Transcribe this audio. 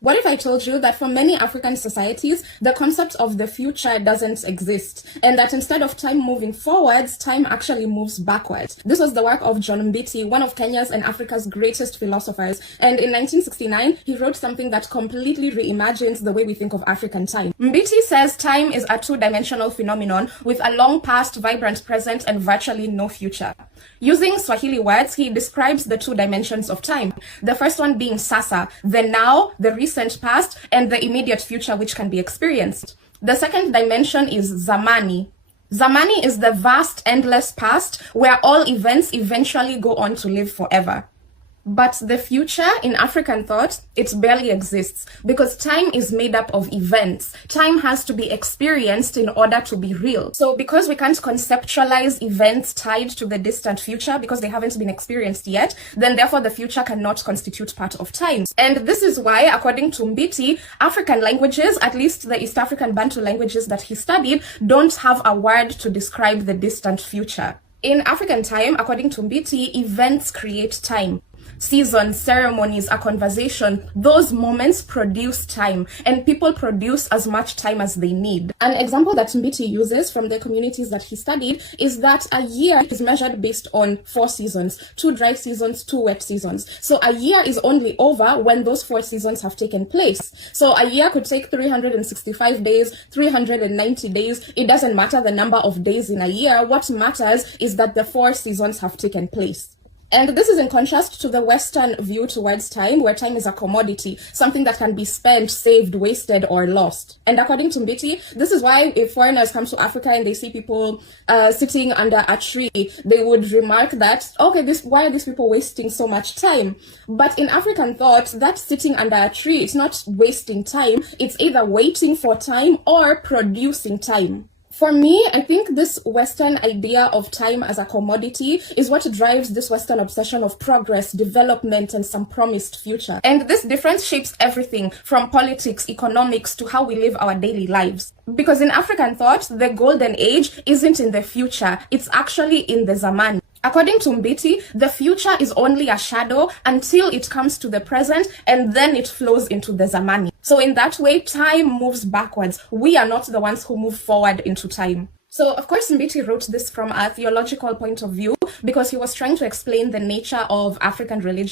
What if I told you that for many African societies, the concept of the future doesn't exist, and that instead of time moving forwards, time actually moves backwards? This was the work of John Mbiti, one of Kenya's and Africa's greatest philosophers, and in 1969, he wrote something that completely reimagines the way we think of African time. Mbiti says time is a two-dimensional phenomenon with a long past, vibrant present, and virtually no future. Using Swahili words, he describes the two dimensions of time. The first one being sasa, the now, the recent past, and the immediate future which can be experienced. The second dimension is zamani. Zamani is the vast, endless past where all events eventually go on to live forever. But the future, in African thought, it barely exists because time is made up of events. Time has to be experienced in order to be real. So because we can't conceptualize events tied to the distant future because they haven't been experienced yet, then therefore the future cannot constitute part of time. And this is why, according to Mbiti, African languages, at least the East African Bantu languages that he studied, don't have a word to describe the distant future. In African time, according to Mbiti, events create time. Seasons, ceremonies, a conversation, those moments produce time, and people produce as much time as they need. An example that Mbiti uses from the communities that he studied is that a year is measured based on 4 seasons, 2 dry seasons, 2 wet seasons. So a year is only over when those 4 seasons have taken place. So a year could take 365 days, 390 days. It doesn't matter the number of days in a year. What matters is that the 4 seasons have taken place. And this is in contrast to the Western view towards time, where time is a commodity, something that can be spent, saved, wasted, or lost. And according to Mbiti, this is why if foreigners come to Africa and they see people sitting under a tree, they would remark that, okay, why are these people wasting so much time? But in African thought, that sitting under a tree, it's not wasting time, it's either waiting for time or producing time. For me, I think this Western idea of time as a commodity is what drives this Western obsession of progress, development, and some promised future. And this difference shapes everything from politics, economics, to how we live our daily lives. Because in African thought, the golden age isn't in the future, it's actually in the zamani. According to Mbiti, the future is only a shadow until it comes to the present, and then it flows into the zamani. So in that way, time moves backwards. We are not the ones who move forward into time. So, of course, Mbiti wrote this from a theological point of view because he was trying to explain the nature of African religion